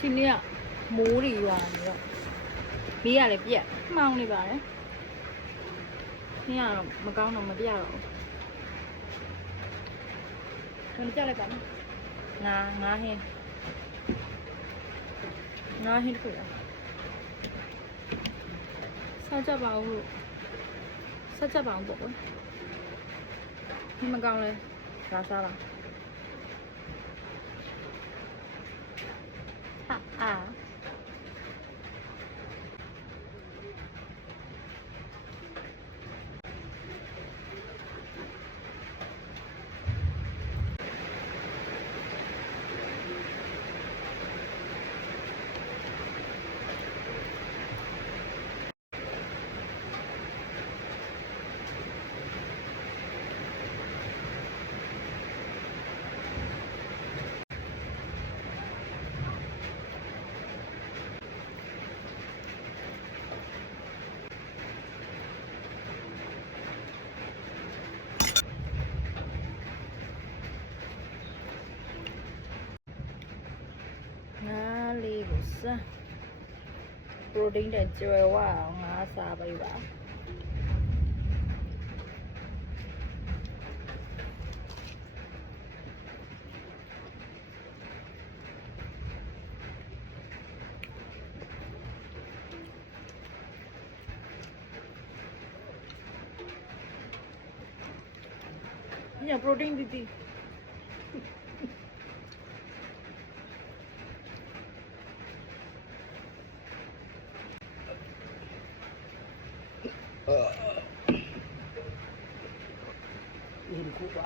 ဒီနေ့ကမိုးတွေရွာနေတော့ဘေးကလည်းပြက်မှောင်နေပါတယ်နေ့ကတော့မကောင်းတော့မပြတော့ဘူးကြလိုက်ပါမယ်ငါးဟင်းတစ်ခုလားစားကြပါဦးလို့စားကြပါဦးပေါ့ဒီမကောင်းလဲလာစားပါငါးလေးကိုစားပရိုတင်းတဲ့ကျွဲဝအောင်ငါးစားပေးပါညပရိုတင်းတီတီNhìn khu quả